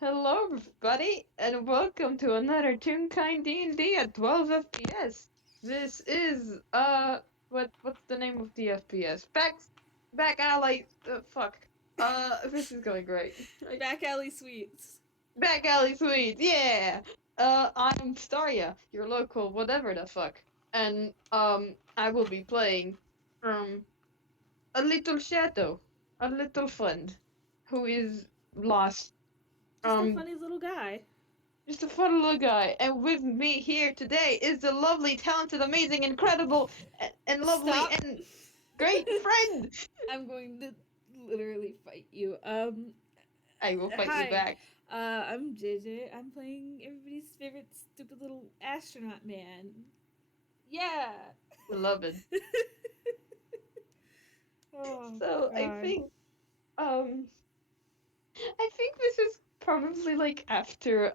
Hello, everybody, and welcome to another Toonkind D&D at 12 FPS. This is what's the name of the FPS? Back alley. Fuck. This is going great. Back alley sweets. Back alley sweets. Yeah. I'm Staria, your local whatever the fuck, and I will be playing um a little shadow, a little friend, who is lost. Just a Um, funny little guy. Just a fun little guy. And with me here today is the lovely, talented, amazing, incredible, and lovely, Stop. and great friend. I'm going to literally fight you. I will fight you Hi. back. I'm JayJay. I'm playing everybody's favorite stupid little astronaut man. Yeah. Beloved. Oh So god. um, I think this is probably like after,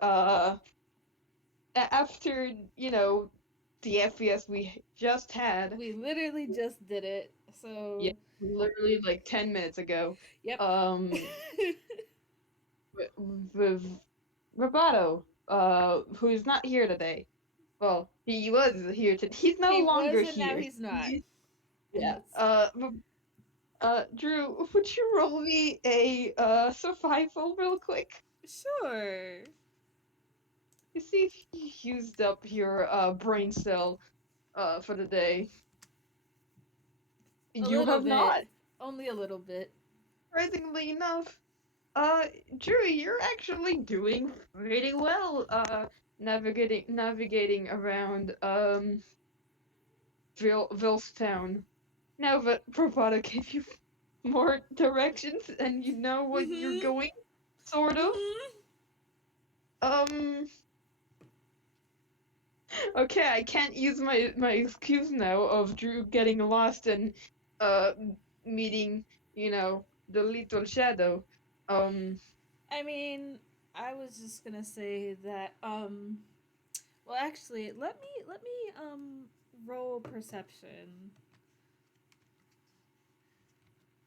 the FPS we just had. We literally just did it. Yeah, So, literally like 10 minutes ago. yep. Um, with Roboto, who is not here today. Well, he was here today. He's no He longer was and now here. he's not. And Yeah. that's Drew, would you roll me a survival real quick? sure. You see if you used up your brain cell for the day. A You little have not. bit. Only a little bit. Surprisingly enough. Drew, you're actually doing pretty well. Navigating around Vilstown. Now that Bravado gave you more directions and you know what you're Mhm. going, sort of. Mhm. Um, okay, I can't use my excuse now of Drew getting lost and uh meeting, the little shadow. Um, I mean, I was just gonna say that. Well, actually, let me roll perception.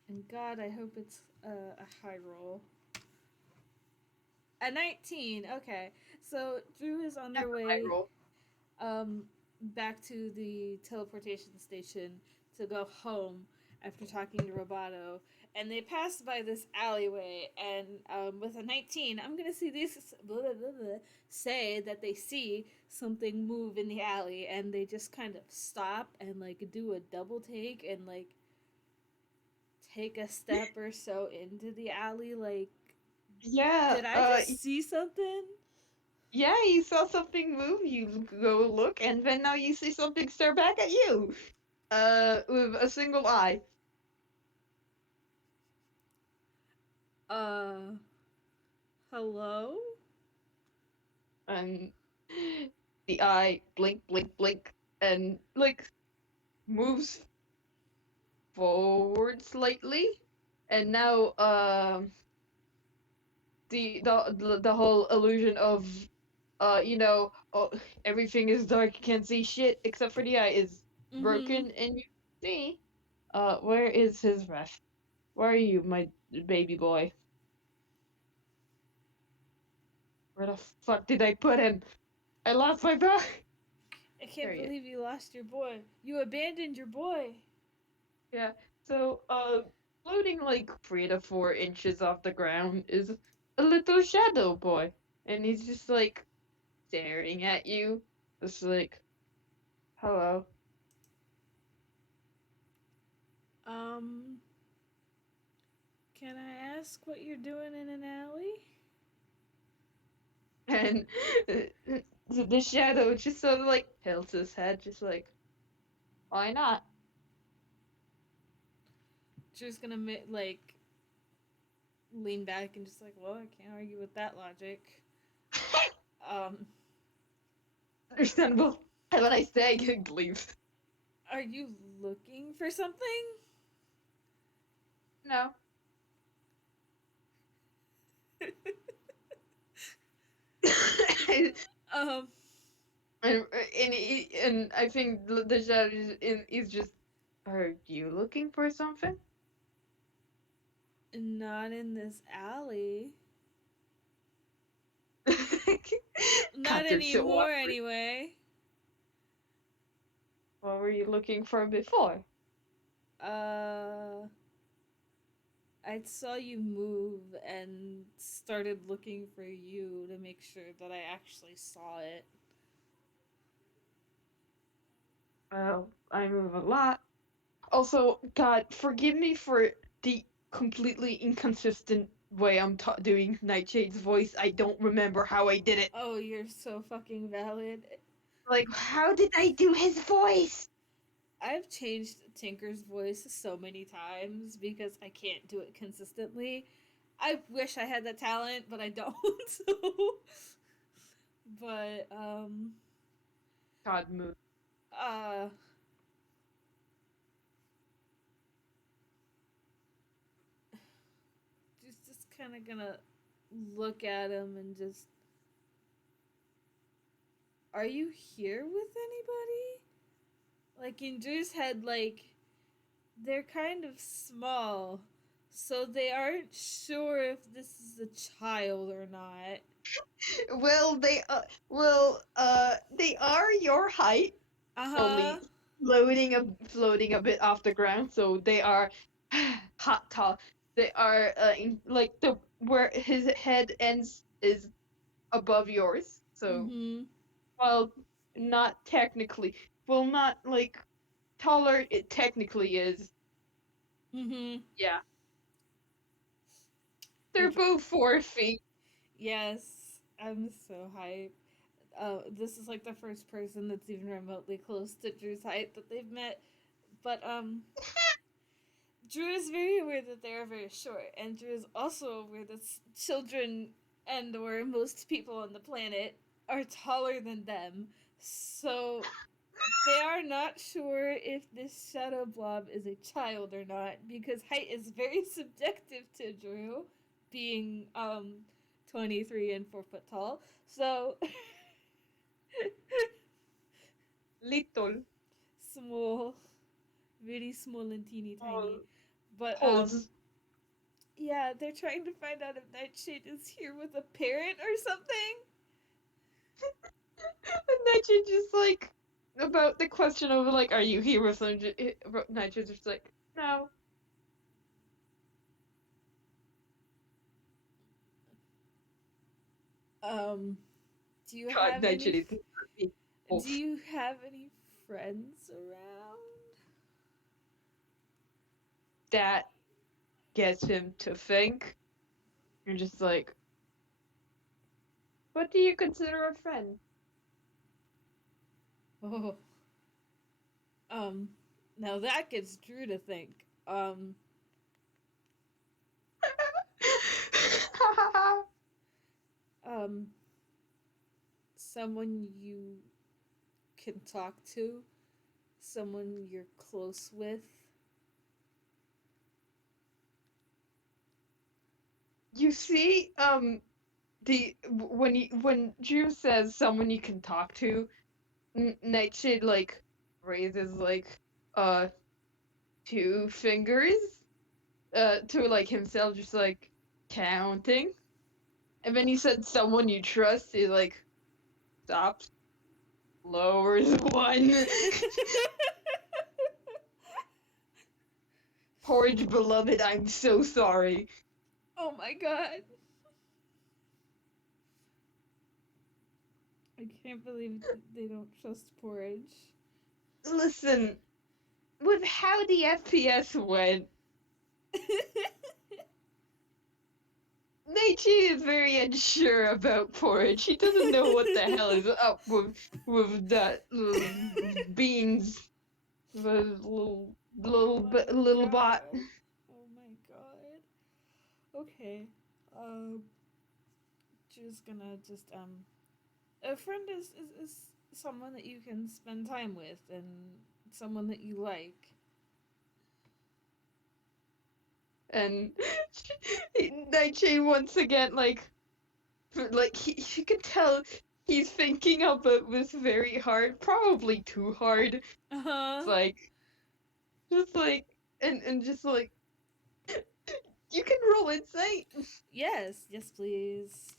And God, I hope it's a high roll. A 19. Okay, so Drew is on never their mind way roll. um back to the teleportation station to go home after talking to Roboto, and they pass by this alleyway, and with a 19, I'm gonna see this blah, blah, blah, blah, say that they see something move in the alley, and they just kind of stop and like do a double take and like take a step or so into the alley. Like, Yeah, did I just see something? yeah, you saw something move, you go look, and then now you see something stare back at you. With a single eye. Uh, Hello? And the eye blink, blink, blink, and like moves forward slightly, and now the whole illusion of oh, everything is dark, you can't see shit except for the eye is Mm-hmm. broken, and you see where is his ref? Where are you, my baby boy? Where the fuck did I put him? I lost my bag. I There can't he is. believe you lost your boy. You abandoned your boy. Yeah. So, floating like 3 to 4 inches off the ground is a little shadow boy, and he's just like staring at you, just like, hello. Um, can I ask what you're doing in an alley? And the shadow just sort of like tilts his head, just like, why not? Drew's gonna like lean back and just like, well, I can't argue with that logic. Um, Understandable. And when I say, he leaves. are you looking for something? No. um, And I think the shadow is just, are you looking for something? Not in this alley. Not You're so anymore, awkward. anyway. What were you looking for before? Uh, I saw you move and started looking for you to make sure that I actually saw it. Well, I move a lot. Also, God, forgive me for the completely inconsistent way I'm doing Nightshade's voice. I don't remember how I did it. Oh, you're so fucking valid. Like, how did I do his voice? I've changed Tinker's voice so many times because I can't do it consistently. I wish I had the talent, but I don't. But God, move. uh just kind of gonna look at him and just, are you here with anybody? Like in Drew's head, like they're kind of small, so they aren't sure if this is a child or not. Well, they are your height, Uh-huh. only floating a bit off the ground, so they are hot tall. They are like the where his head ends is above yours. So, Mm-hmm. well, not technically, well, not like taller. It technically is. Mm-hmm. Yeah, they're Okay. both 4 feet. Yes. I'm so hyped. This is like the first person that's even remotely close to Drew's height that they've met. But Drew is very aware that they are very short, and Drew is also aware that children and or most people on the planet are taller than them. So they are not sure if this shadow blob is a child or not because height is very subjective to Drew, being 23 and 4 foot tall. So Little. small, very small and teeny tiny. Hold. But Holds. yeah, they're trying to find out if Nightshade is here with a parent or something. And Nigel just like about the question of like, are you here with some? Nigel's just like, no. Um, do you God, have Nigel any? is Do wolf. you have any friends around? That gets him to think. You're just like, what do you consider a friend? Oh, um, now that gets Drew to think. Um, someone you can talk to, someone you're close with. You see, when Drew says someone you can talk to, Nightshade like raises like uh 2 fingers to like himself, just like counting. And then he said someone you trust. He like stops, lowers one. Porridge beloved, I'm so sorry. Oh my god. I can't believe they don't trust porridge. Listen, with how the FPS went, Naichi is very unsure about porridge. He doesn't know what the hell is up with that little beans, the Oh my little bot. god. Oh my god. Okay. Um, just gonna just a friend is someone that you can spend time with and someone that you like. And Naichi once again like he could tell he's thinking about this very hard, probably too hard. Uh huh. It's like just like and just like you can roll insight. Yes, yes, please.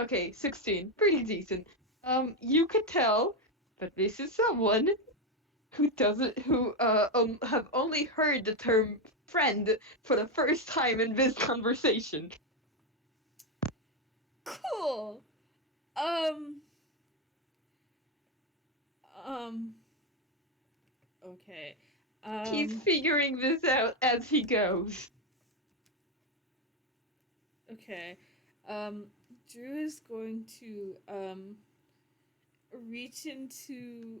Okay, 16. Pretty decent. You could tell that this is someone who have only heard the term friend for the first time in this conversation. Cool. Um. Um. Okay. He's Um. figuring this out as he goes. Okay. Um. Drew is going to reach into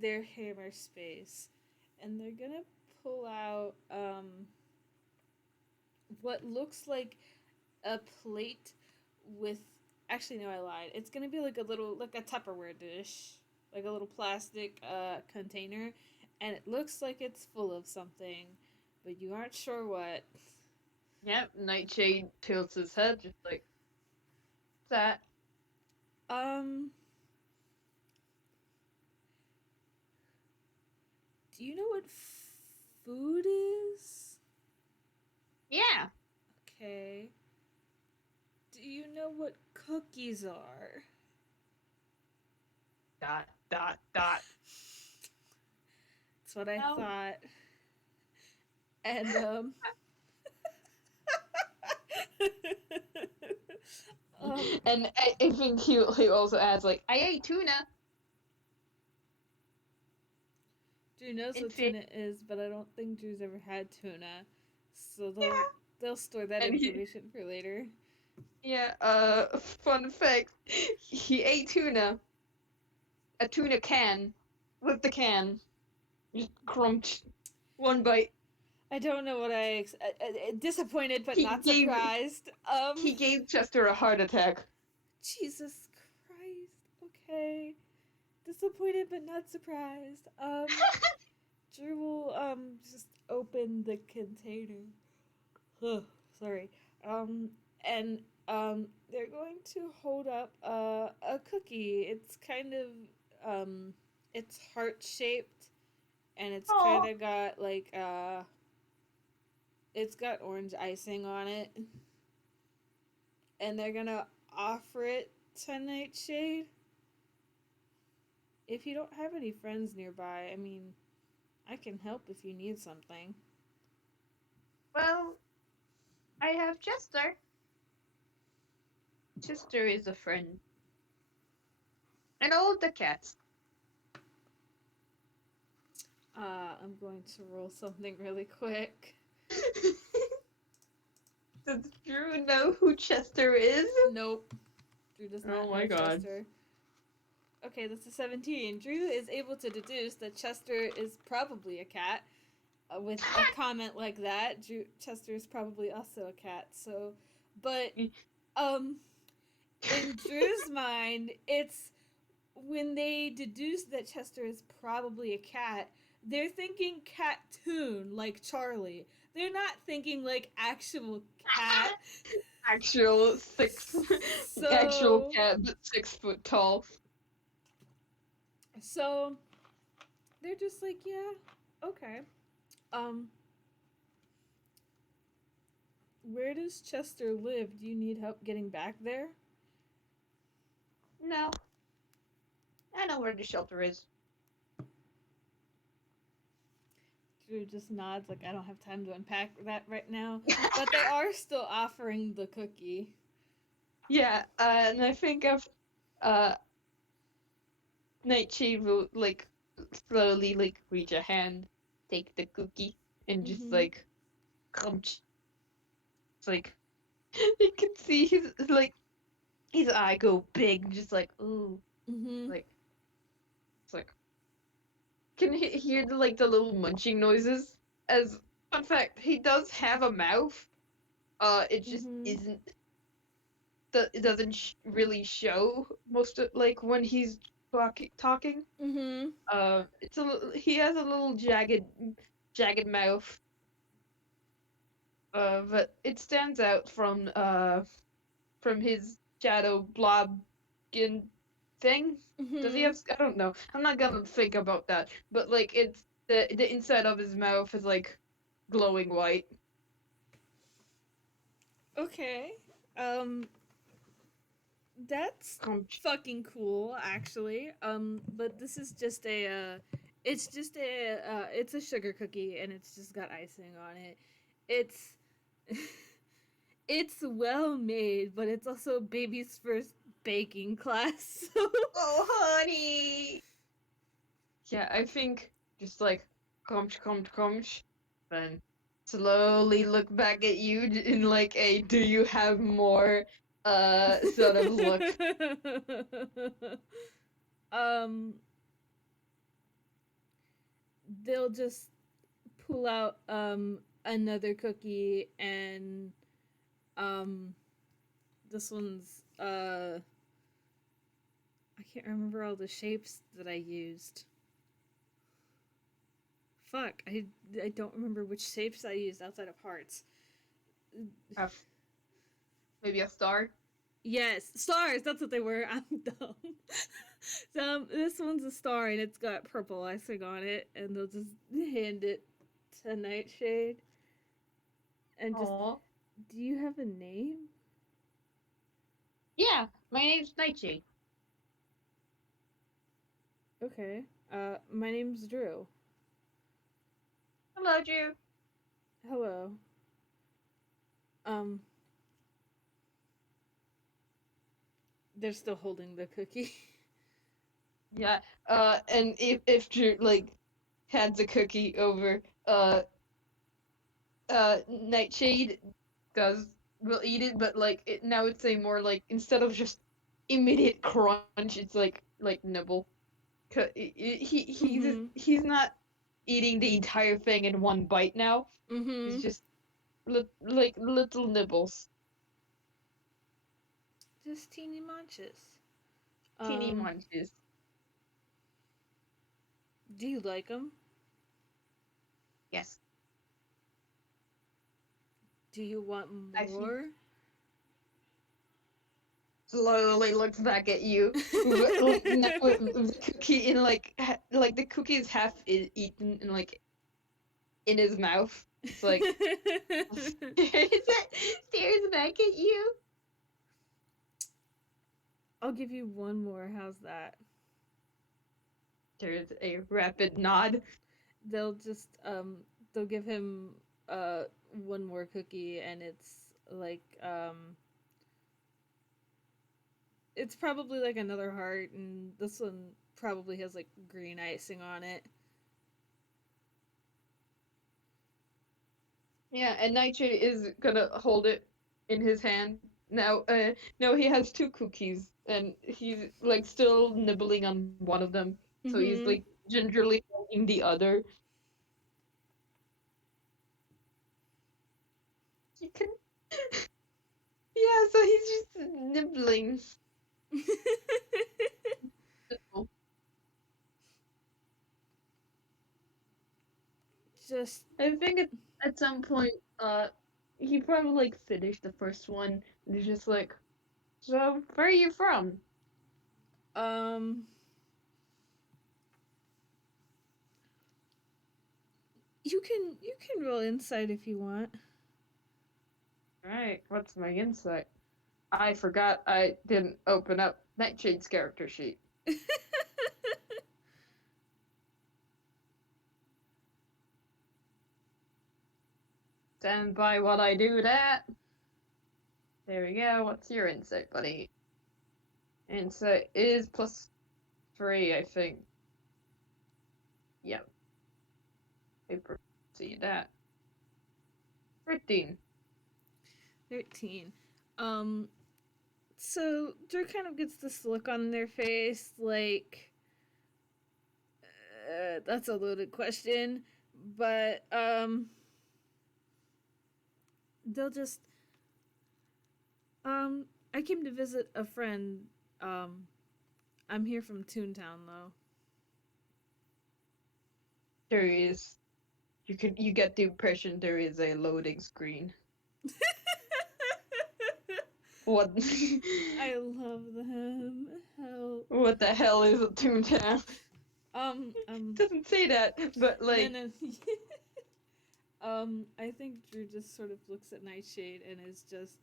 their hammer space, and they're gonna pull out what looks like a plate with. Actually, no, I lied. It's gonna be like a little, like a Tupperware dish, like a little plastic container, and it looks like it's full of something, but you aren't sure what. Yep, Nightshade tilts his head, just like that. Um, do you know what food is? Yeah. Okay. Do you know what cookies are? Dot dot dot. That's what I No. thought. And um And I think he also adds like, I ate tuna. Drew knows In what fish. tuna is, but I don't think Drew's ever had tuna. So Yeah. they'll store that And he information for later. yeah, fun fact. He ate tuna. A tuna can. With the can. Just crunch. One bite. I don't know what disappointed but He not gave surprised. he gave Chester a heart attack. Jesus Christ. Okay. Disappointed but not surprised. Drew will just open the container. Ugh, sorry. Um, and they're going to hold up a cookie. It's kind of it's heart shaped, and it's kind Oh. of got like it's got orange icing on it, and they're gonna offer it to Nightshade. If you don't have any friends nearby, I mean, I can help if you need something. Well, I have Chester. Chester is a friend. And all the cats. I'm going to roll something really quick. Does Drew know who Chester is? Nope. Drew does Oh not my know god. Chester. Okay, that's a 17. Drew is able to deduce that Chester is probably a cat. With a comment like that, Chester is probably also a cat. So, but um, in Drew's mind, it's when they deduce that Chester is probably a cat, they're thinking cartoon like Charlie. They're not thinking like actual cat. Actual actual So, cat, but 6 foot tall. so they're just like, yeah, okay. Um, where does Chester live? Do you need help getting back there? No, I know where the shelter is. Drew just nods like I don't have time to unpack that right now. But they are still offering the cookie. Yeah, and I think of uh Nightshade will like slowly like reach a hand, take the cookie, and just Mm-hmm. like crunch. It's like you can see his eye go big, just like ooh, Mm-hmm. like it's like can hear the little munching noises. As fun fact, he does have a mouth. It just Mm-hmm. isn't. It doesn't really show most of like when he's talking. Mm-hmm. He has a little jagged mouth. But it stands out from his shadow blob skin thing. Does he Mm-hmm. have? I don't know. I'm not gonna think about that. But like it's the inside of his mouth is like glowing white. Okay. Um, That's Crunch. fucking cool, actually. But this is just it's just it's a sugar cookie, and it's just got icing on it. It's, it's well made, but it's also baby's first baking class. So Oh, honey. Yeah, I think just like crunch, then slowly look back at you in like a do you have more sort of look. um, they'll just pull out another cookie, and um this one's I can't remember all the shapes that I used. Fuck, I don't remember which shapes I used outside of hearts. Have maybe a star. Yes, stars. That's what they were. I'm dumb. So this one's a star, and it's got purple icing on it, and they'll just hand it to Nightshade. And just, Oh. do you have a name? Yeah, my name's Nightshade. Okay. My name's Drew. Hello, Drew. Hello. Um, they're still holding the cookie. Yeah. And if Drew like hands a cookie over, Nightshade does will eat it, but like now it's a more like instead of just immediate crunch, it's like nibble. Mm-hmm. He's not eating the entire thing in one bite now. He's Mm-hmm. just like little nibbles, Just teeny munches. teeny Um, munches. do you like them? Yes, Do you want I think more? slowly looks back at you. Now with the cookie in like like the cookie is half eaten and like in his mouth. It's like stares back at you. I'll give you one more. How's that? There's a rapid nod. They'll just they'll give him one more cookie, and it's like it's probably like another heart, and this one probably has like green icing on it. Yeah, and Nightshade is gonna hold it in his hand. Now, no, he has two cookies, and he's like still nibbling on one of them. So he's Mm-hmm. like gingerly holding the other. You can, yeah. So he's just nibbling. Just I think at some point, he probably like finished the first one. And he's just like, so where are you from? um you can roll insight if you want. All right, what's my insight? I forgot I didn't open up Nightshade's character sheet. Stand by while I do that. There we go. What's your insight, buddy? Insight is +3, I think. Yep. Paper. See that. 13. 13. Um so Drew kind of gets this look on their face like that's a loaded question, but they'll just I came to visit a friend. Um I'm here from Toontown though. There is. You get the impression there is a loading screen. What? I love them. Help. What the hell is a Toontown? Doesn't say that, but No, like, no. I think Drew just sort of looks at Nightshade and is just,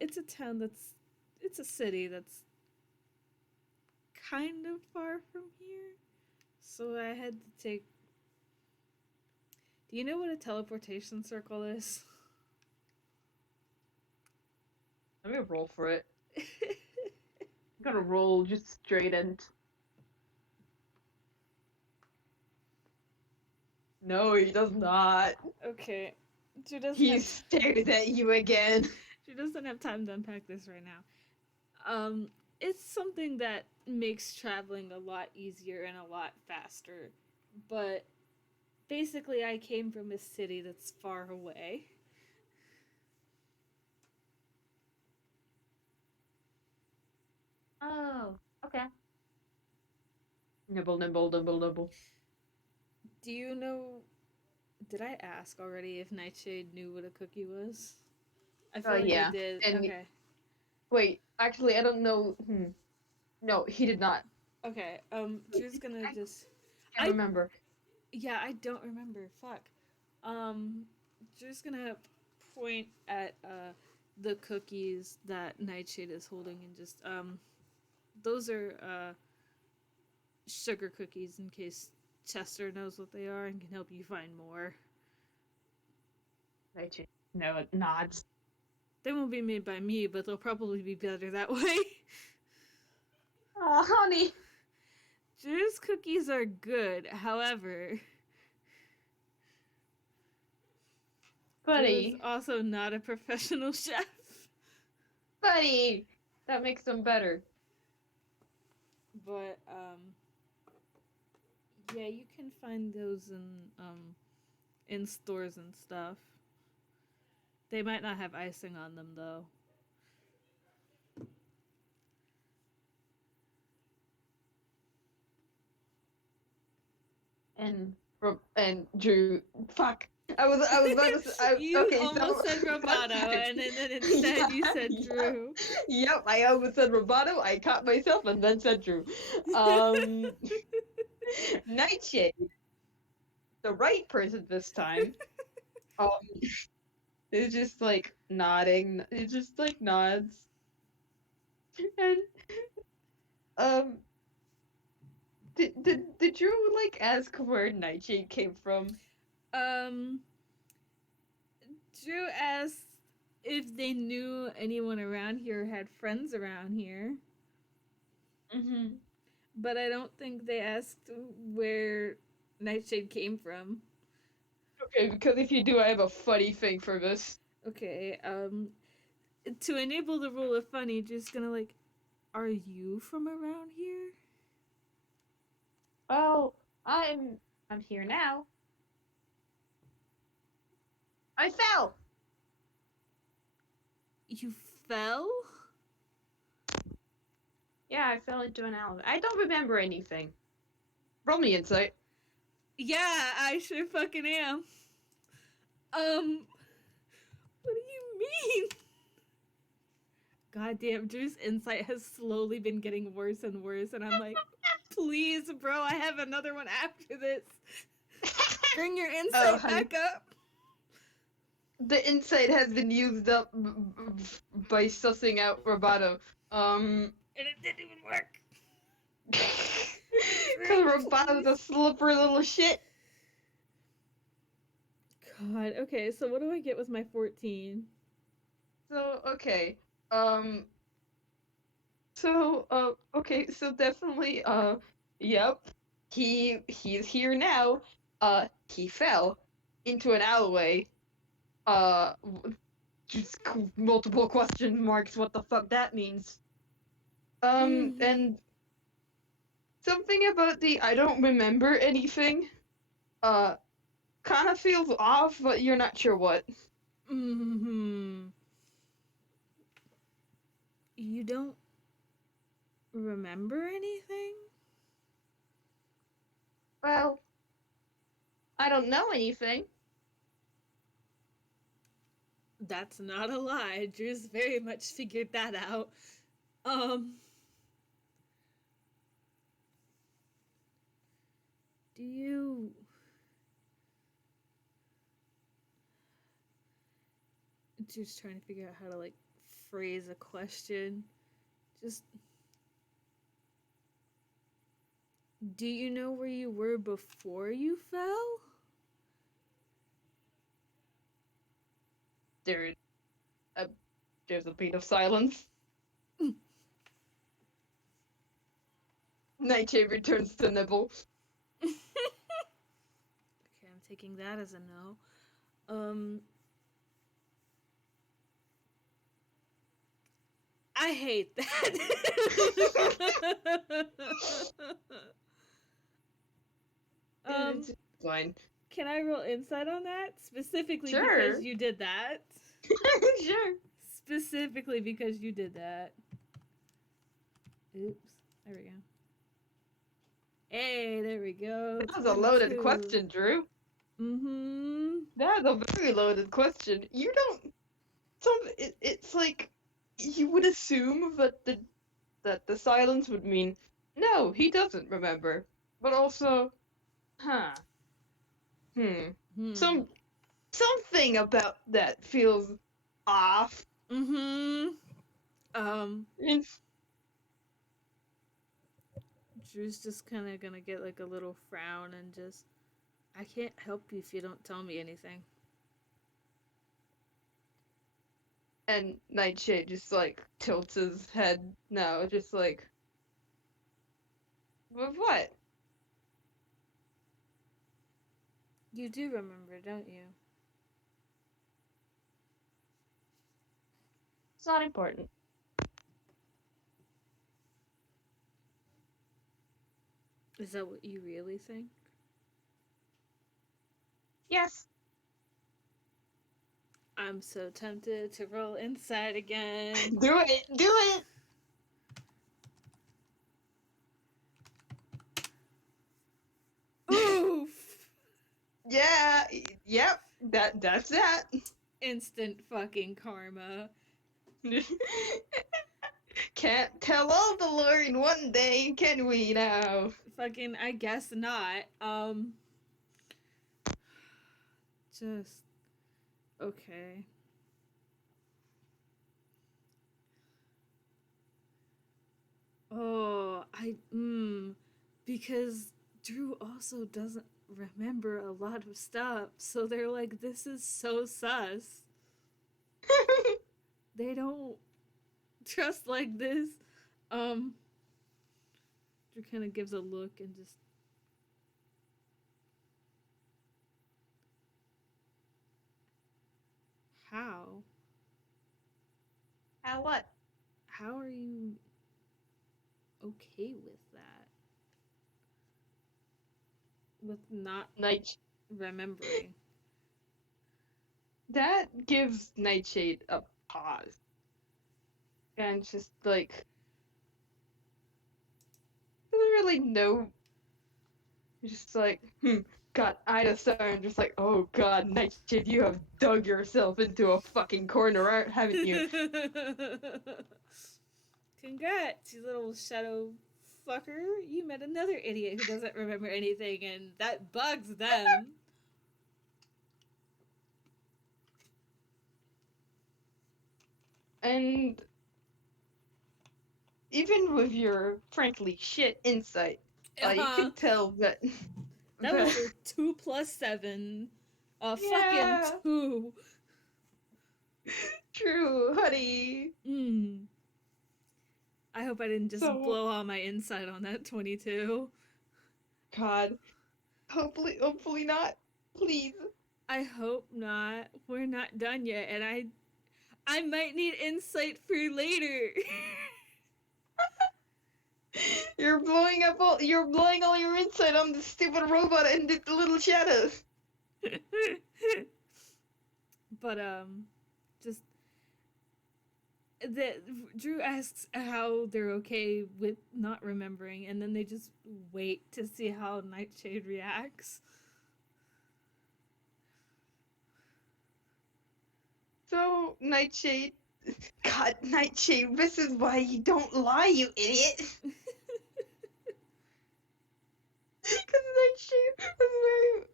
it's a town that's it's a city that's kind of far from here. So I had to take. Do you know what a teleportation circle is? Let me roll for it. I'm gonna roll just straight and. No, he does not. Okay. She doesn't He have stares at you again. she doesn't have time to unpack this right now. Um, it's something that makes traveling a lot easier and a lot faster. But basically I came from a city that's far away. Oh, okay. Nibble, nibble, nibble, nibble. Do you know did I ask already if Nightshade knew what a cookie was? I feel like I Yeah. did. And Okay. wait, actually, I don't know. No, he did not. Okay. Drew's gonna I just can't I remember. yeah, I don't remember. Fuck. Um Drew's gonna point at the cookies that Nightshade is holding and just those are sugar cookies in case Chester knows what they are and can help you find more. Nightshade. No, it nods. They won't be made by me, but they'll probably be better that way. Oh, honey. Drew's cookies are good, however, Drew is Buddy. also not a professional chef. Buddy. That makes them better. But yeah, you can find those in stores and stuff. They might not have icing on them though. And Drew. Fuck. I was about to say. You Okay, almost so said fun Roboto, fact. and then instead you said Yeah. Drew. Yep, I almost said Roboto. I caught myself and then said Drew. Um, Nightshade, the right person this time. Um, is just like nodding. It just like nods, and um, did Drew like ask where Nightshade came from? um, Drew asked if they knew anyone around here or had friends around here, Mm-hmm. but I don't think they asked where Nightshade came from. Okay, because if you do, I have a funny thing for this. Okay, to enable the rule of funny, just gonna like, are you from around here? Oh, I'm here now. I fell. You fell? Yeah, I fell into an alley. I don't remember anything. Roll me insight. Yeah, I sure fucking am. What do you mean? Goddamn, Drew's insight has slowly been getting worse and worse, and I'm like, please, bro, I have another one after this. Bring your insight honey. back up. The insight has been used up by sussing out Roboto. And it didn't even work. Because Roboto's a slippery little shit. God, okay, so what do I get with my 14? So, okay. Okay, so definitely, yep. He's here now. He fell into an alleyway. Uh, just multiple question marks, what the fuck that means. And something about the I don't remember anything, uh, kind of feels off, but you're not sure what. Mm-hmm. You don't remember anything? Well, I don't know anything. That's not a lie. Drew's very much figured that out. Um, do you just trying to figure out how to like phrase a question. Just, do you know where you were before you fell? There, uh, there's a beat of silence. Nightshade returns to nibble. Okay, I'm taking that as a no. I hate that. It's fine. Can I roll insight on that? Specifically Sure. because you did that. Sure. Specifically because you did that. Oops. There we go. Hey, there we go. That was a loaded 22. question, Drew. Mm-hmm. That's a very loaded question. You don't. It's like you would assume that the silence would mean no, he doesn't remember. But also, huh? Hmm. Something about that feels off. Mm-hmm. And Drew's just kind of gonna get like a little frown and just, I can't help you if you don't tell me anything. and Nightshade just like tilts his head now, just like, what? You do remember, don't you? It's not important. Is that what you really think? Yes. I'm so tempted to roll inside again. Do it. Do it. Oof! Yeah. Yep. That's that. Instant fucking karma. Can't tell all the lore in one day, can we now? Fucking, I guess not. Just. Okay. Oh, because Drew also doesn't remember a lot of stuff, so they're like, this is so sus. They don't trust like this. Drew kind of gives a look and just. How? How what? How are you okay with that? With not Night. remembering. That gives Nightshade a pause. And just like doesn't really know. Just like, got Ida started just like, oh god, Nightshade, you have dug yourself into a fucking corner, haven't you? Congrats, you little shadow fucker. You met another idiot who doesn't remember anything, and that bugs them. And even with your frankly shit insight, you could tell that That was a 2 plus 7. Fucking yeah, 2. true, honey. I hope I didn't just blow all my insight on that 22. God, hopefully not. Please. I hope not. We're not done yet, and I might need insight for later. You're blowing all your insight on the stupid robot and the little shadows. But just that Drew asks how they're okay with not remembering, and then they just wait to see how Nightshade reacts. So, Nightshade. God, Nightshade, this is why you don't lie, you idiot! Because Nightshade was very.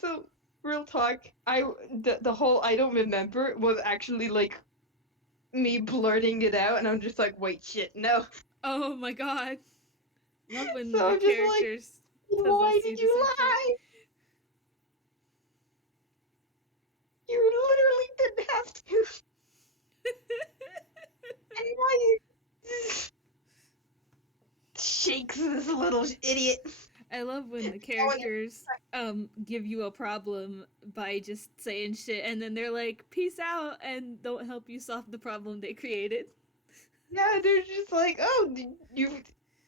So, real talk, the whole I don't remember was actually like me blurting it out, and I'm just like, wait, shit, no. Oh my god. Love when So the I'm just like, characters why possess you did to you such a. lie? You literally didn't have to. And why you shakes this little idiot. I love when the I want characters give you a problem by just saying shit and then they're like peace out and don't help you solve the problem they created. yeah, they're just like, oh, you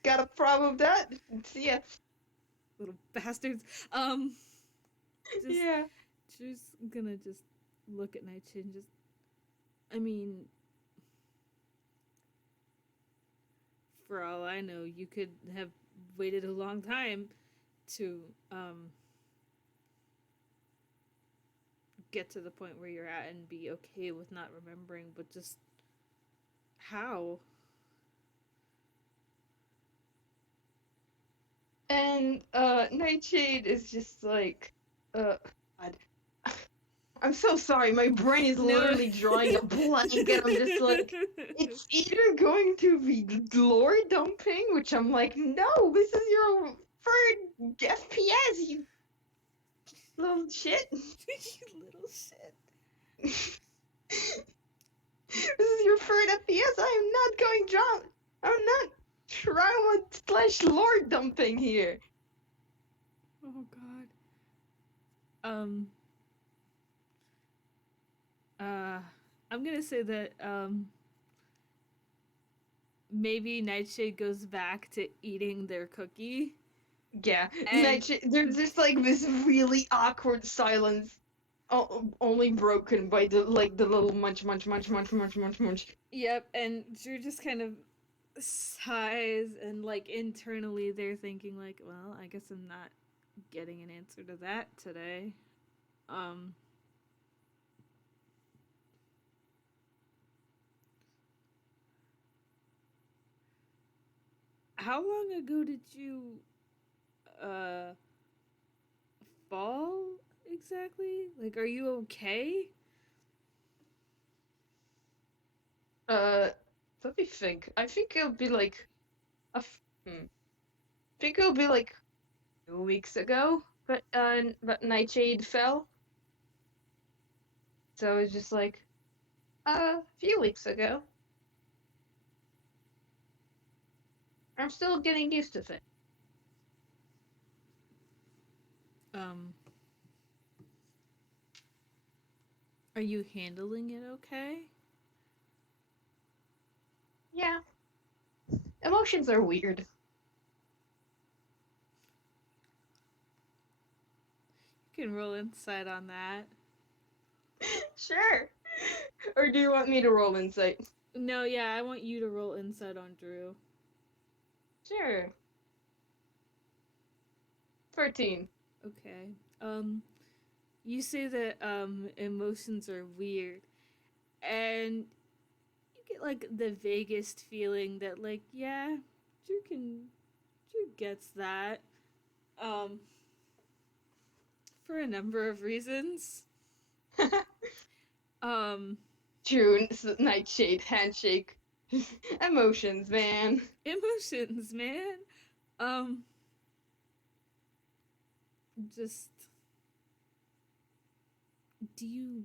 got a problem with that? See ya. Little bastards. Um just Yeah. just gonna just look at Nightshade and just I mean for all I know you could have waited a long time to get to the point where you're at and be okay with not remembering, but just how? And Nightshade is just like, God. I'm so sorry. My brain is No. literally drawing a blank, and I'm just like, it's either going to be lore dumping, which I'm like, no, this is your third FPS, you little shit. You little shit. This is your third FPS. I am not going drop. I'm not trauma / lore dumping here. Oh god. Um uh I'm gonna say that maybe Nightshade goes back to eating their cookie. Yeah, And there's just like this really awkward silence, only broken by the little munch. yep, and Drew just kind of sighs and like internally they're thinking like, well, I guess I'm not getting an answer to that today. Um how long ago did you uh fall exactly? Like are you okay? Let me think. I think it'll be like a. I think it'll be like 2 weeks ago, but Nightshade fell. So it's just like a few weeks ago. I'm still getting used to it. Um are you handling it okay? Yeah, emotions are weird. You can roll insight on that. Sure. Or do you want me to roll insight? No, yeah, I want you to roll insight on Drew. Sure. 13. Okay. You say that emotions are weird and you get like the vaguest feeling that like yeah, Drew gets that. Um for a number of reasons. Um June, Nightshade, handshake. Emotions, man. emotions, man. Um just do you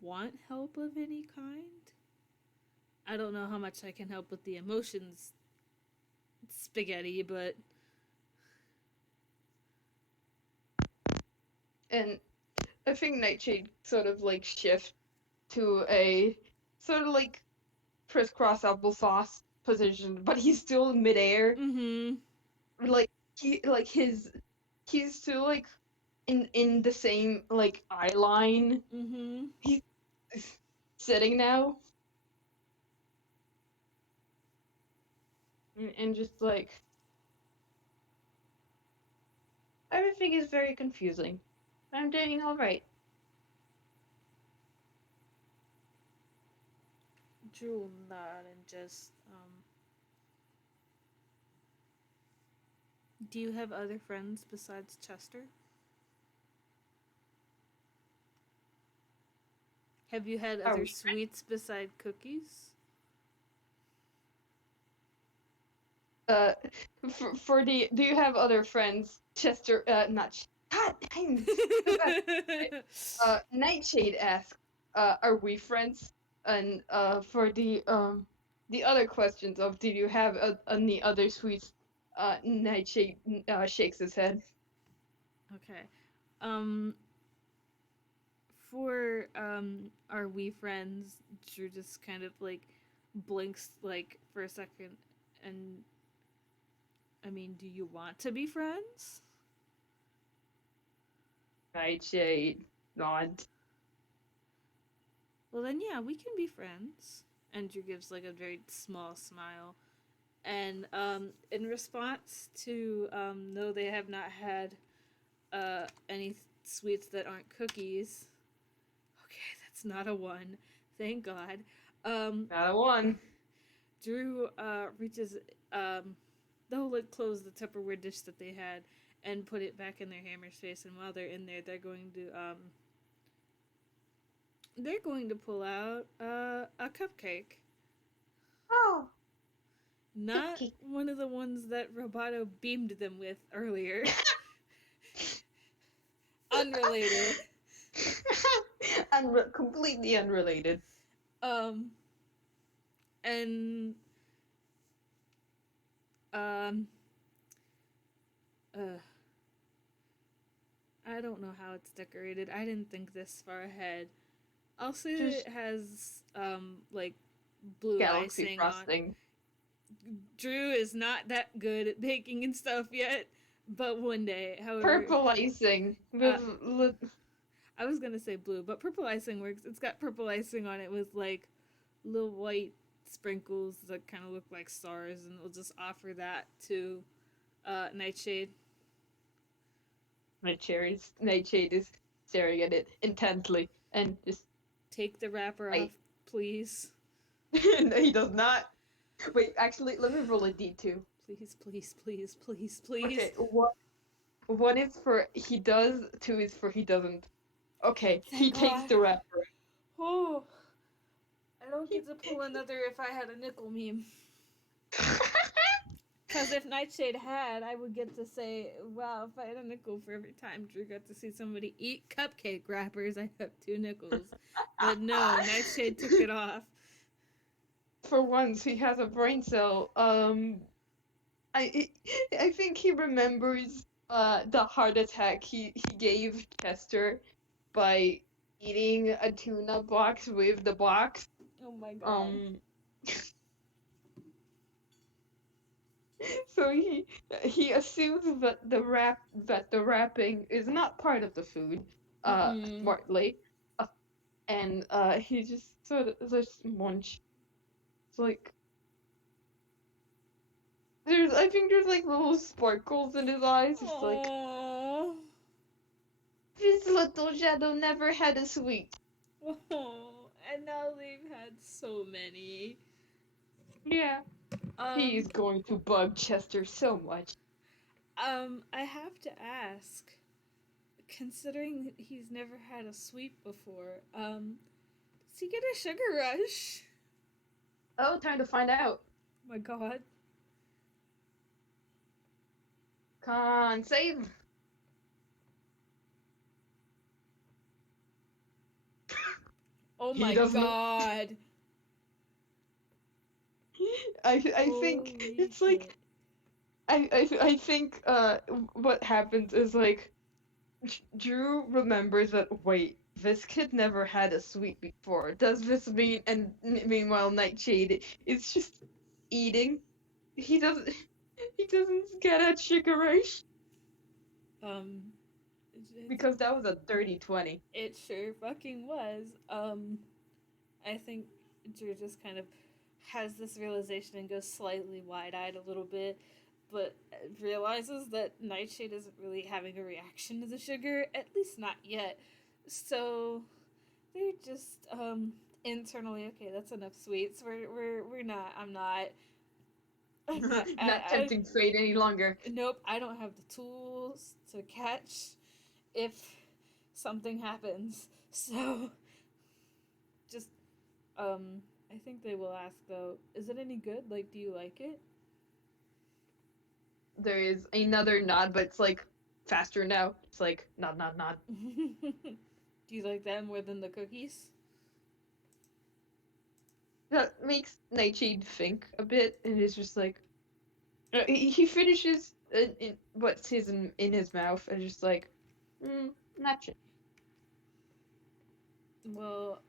want help of any kind? I don't know how much I can help with the emotions spaghetti, but And I think Nightshade sort of like shift to a sort of like crisscross applesauce position, but he's still in midair. mm-hmm. Like he's still like in the same like eye line. Mm-hmm. He's sitting now and just like everything is very confusing. I'm doing all right. Drew will nod and just do you have other friends besides Chester? Have you had Are other we sweets beside cookies? uh for the do you have other friends? Chester not God dang. Nightshade asks, are we friends? And for the other questions of do you have any other sweets? Nightshade shakes his head. Okay. Um, for our we friends, Drew just kind of like blinks like for a second, and I mean, do you want to be friends? Nightshade nods. Well, then yeah, we can be friends. And Drew gives like a very small smile. And in response to no, they have not had any sweets that aren't cookies. Okay, that's not a one. Thank God. Um, Got a one. Drew reaches, they'll like close the Tupperware dish that they had and put it back in their hammer's face. And while they're in there, they're going to pull out a cupcake. Oh, Not cupcake. one of the ones that Roboto beamed them with earlier. Unrelated. Completely unrelated. Um, and um, uh, I don't know how it's decorated. I didn't think this far ahead. I'll say that Just it has like blue galaxy icing on. frosting. Drew is not that good at baking and stuff yet, but one day. However, Purple icing uh, with I was gonna say blue, but purple icing works. It's got purple icing on it with like little white sprinkles that kind of look like stars, and we'll just offer that to Nightshade. Nightshade is staring at it intently and just Take the wrapper off, I please. no, he does not. Wait, actually, let me roll a d2. Please, please, please, please, please. Okay, one is for he does, two is for he doesn't. Okay, he Thank takes God. the wrapper. Oh, I don't He, get to pull another if I had a nickel meme. Because if Nightshade had, I would get to say, wow, if I had a nickel for every time Drew got to see somebody eat cupcake wrappers, I have 2 nickels. But no, Nightshade took it off. for once, he has a brain cell. I I think he remembers the heart attack he gave Chester by eating a tuna box with the box. Oh my god. Um, so he assumes that the wrapping is not part of the food, Mm-mm. smartly, and he just sort of just munch. It's like I think there's like little sparkles in his eyes. It's like Aww. this little shadow never had a sweet. Oh, and now they've had so many. Yeah, Um, he's going to bug Chester so much. I have to ask, considering that he's never had a sweet before, does he get a sugar rush? Oh, time to find out. Oh my god. Con save. Oh He my does not. god. I think Holy it's like shit. I think what happens is like Drew remembers that wait, this kid never had a sweet before. Does this mean and meanwhile Nightshade is just eating. He doesn't he doesn't get a sugar rush Um, because that was a dirty 20. it sure fucking was. I think Drew just kind of has this realization and goes slightly wide eyed a little bit, but realizes that Nightshade isn't really having a reaction to the sugar, at least not yet. So they're just internally, okay, that's enough sweets. We're not. I'm not. I'm not. Not tempting fate any longer. Nope. I don't have the tools to catch if something happens. So I think they will ask though, is it any good? Like, do you like it? There is another nod, but it's like faster now. It's like nod, nod, nod. Do you like that more than the cookies? That makes Nightshade think a bit, and it's just like he finishes what's his in his mouth, and just like, not shit. Well,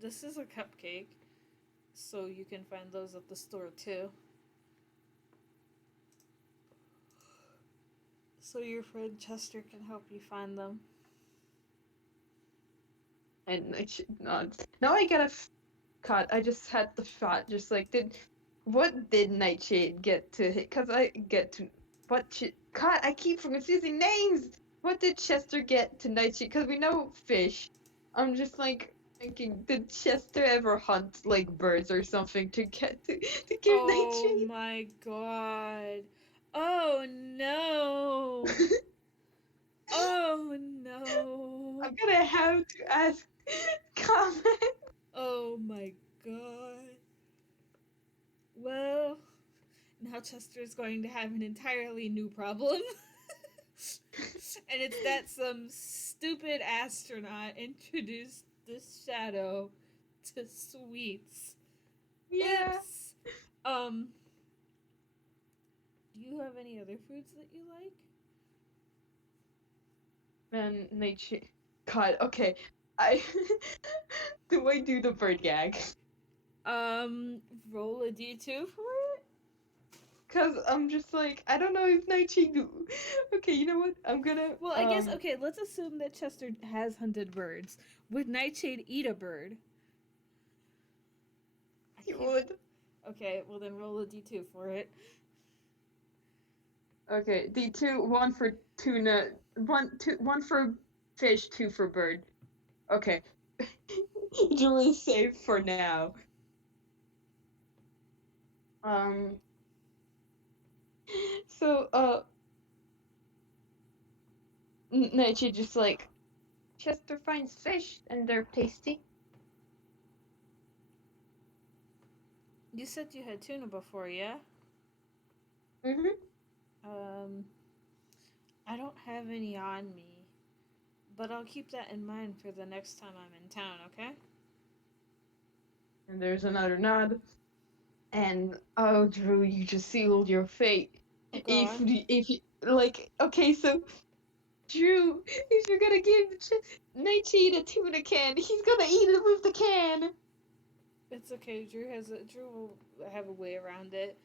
this is a cupcake, so you can find those at the store too. So your friend Chester can help you find them. And Nightshade nods. Now I gotta cut. I just had the thought, just like, what did Nightshade get to hit? Cause I get to God, I keep confusing names. What did Chester get to Nightshade? Cause we know fish. I'm just like thinking, did Chester ever hunt like birds or something to get to give Oh Nightshade? my god. Oh no. Oh no. I'm gonna have to ask comment. Oh my god. Well, now Chester is going to have an entirely new problem. And it's that some stupid astronaut introduced this shadow to sweets. Yeah. Oops. Do you have any other foods that you like? And Nightshade. God, okay. I do I do the bird gag? Roll a d2 for it? Cause I'm just like, I don't know if Nightshade do. Okay, you know what? I'm gonna Well, I guess, okay, let's assume that Chester has hunted birds. Would Nightshade eat a bird? I he can't. would. Okay, well then roll a d2 for it. Okay, D2, one for tuna, one for fish, two for bird. Okay. Drew is safe for now. Um so Nightshade just like Chester finds fish and they're tasty. You said you had tuna before, yeah? Mm-hmm. Um, I don't have any on me, but I'll keep that in mind for the next time I'm in town, okay? And there's another nod. And oh, Drew, you just sealed your fate. Oh, go on. If you like, okay, so Drew, if you're gonna give Nightshade a tuna can, he's gonna eat it with the can. It's okay. Drew will have a way around it.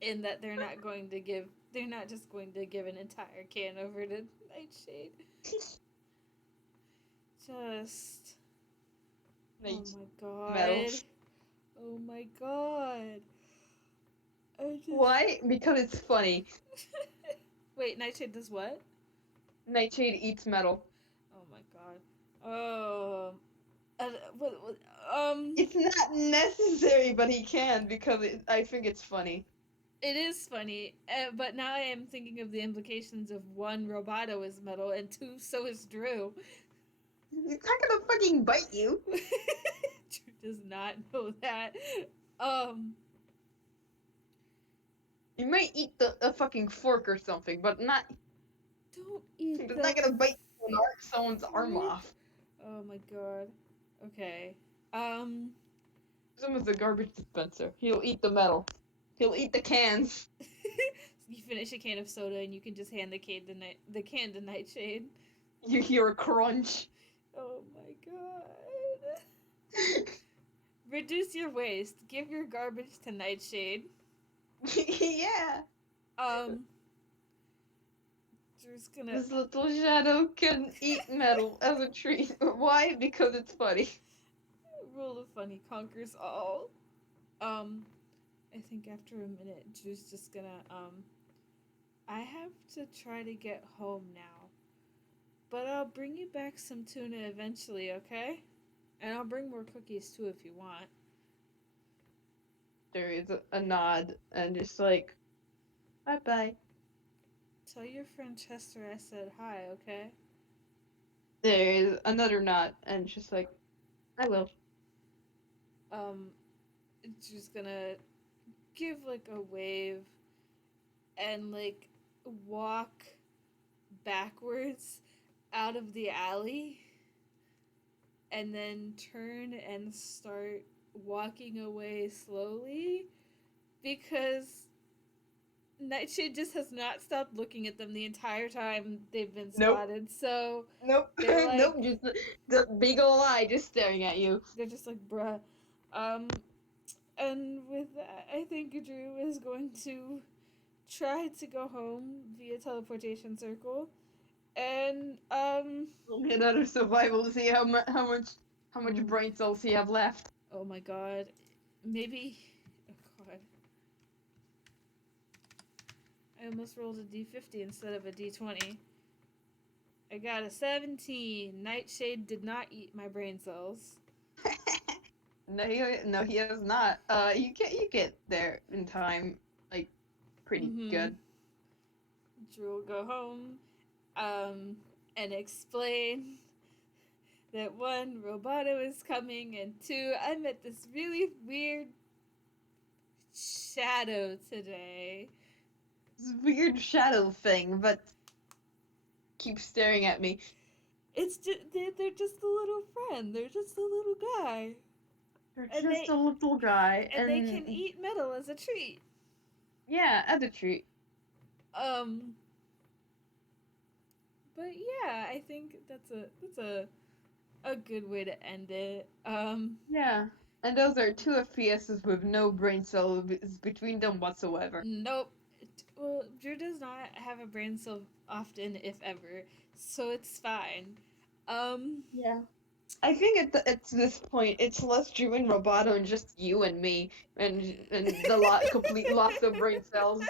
In that they're not just going to give an entire can over to Nightshade. Just, oh Night my metal. god. Oh my god. I just. Why? Because it's funny. Wait, Nightshade does what? Nightshade eats metal. Oh my god. What, It's not necessary, but he can because I think it's funny. it is funny, but now I am thinking of the implications of one, Roboto is metal, and two, so is Drew. He's not gonna fucking bite you. Drew does not know that. Um, He might eat a fucking fork or something, but not. don't He's eat the not gonna bite someone's arm fruit. off. Oh my god. Okay. Um, Use him as a garbage dispenser. He'll eat the metal. He'll eat the cans. you finish a can of soda and you can just hand the can to Nightshade. You hear a crunch. Oh my god. Reduce your waste. Give your garbage to Nightshade. Yeah. Um, Drew's gonna This little shadow can eat metal as a treat. Why? Because it's funny. rule of funny conquers all. I think after a minute, Drew's just gonna I have to try to get home now, but I'll bring you back some tuna eventually, okay? And I'll bring more cookies too if you want. There is a nod and just like, bye bye. Tell your friend Chester I said hi, okay? There is another nod and just like, I will. Um, just gonna give like a wave and like walk backwards out of the alley and then turn and start walking away slowly because Nightshade just has not stopped looking at them the entire time they've been Nope. spotted. So Nope. they're like, Nope. Just the big ol' eye just staring at you. they're just like, bruh. Um, and with that, I think Drew is going to try to go home via teleportation circle. And Roll me another survival to see how much oh, brain cells you have left. oh my god, maybe. Oh god, I almost rolled a d50 instead of a d20. I got a 17. Nightshade did not eat my brain cells. No, he has not. You get there in time, like pretty Mm-hmm. good. Drew will go home, and explain that one, Roboto is coming, and two, I met this really weird shadow today. This weird shadow thing, but keep staring at me. It's just they're just a little friend. They're just a little guy, You're and just a little guy, they can and eat metal as a treat. yeah, as a treat. Um, but yeah, I think that's a good way to end it. Yeah, and those are two FPSs with no brain cells between them whatsoever. Nope. Well, Drew does not have a brain cell often, if ever, so it's fine. Um, Yeah. I think at this point, it's less Drew and Roboto and just you and me, and the complete loss of brain cells.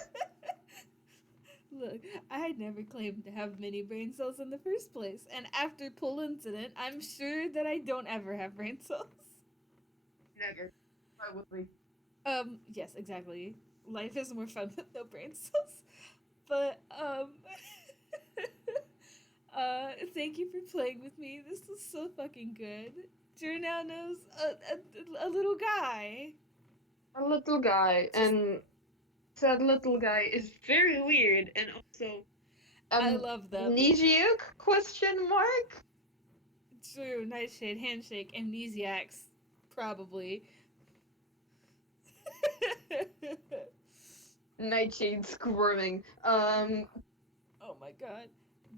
Look, I never claimed to have many brain cells in the first place, and after Pull Incident, I'm sure that I don't ever have brain cells. Never. Why would we? Yes, exactly. Life is more fun with no brain cells. But, thank you for playing with me. This was so fucking good. Drew now knows a little guy. A little guy, Just, and said little guy is very weird, and also I love them. amnesiac question mark. Drew, Nightshade, Handshake, Amnesiacs, probably. Nightshade squirming. Oh my god.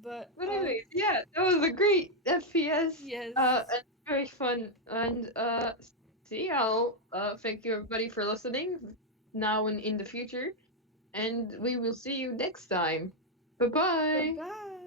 But But anyways, yeah, that was a great FPS. yes. And very fun. And see, I'll thank you everybody for listening now and in the future. And we will see you next time. Bye Bye bye. bye.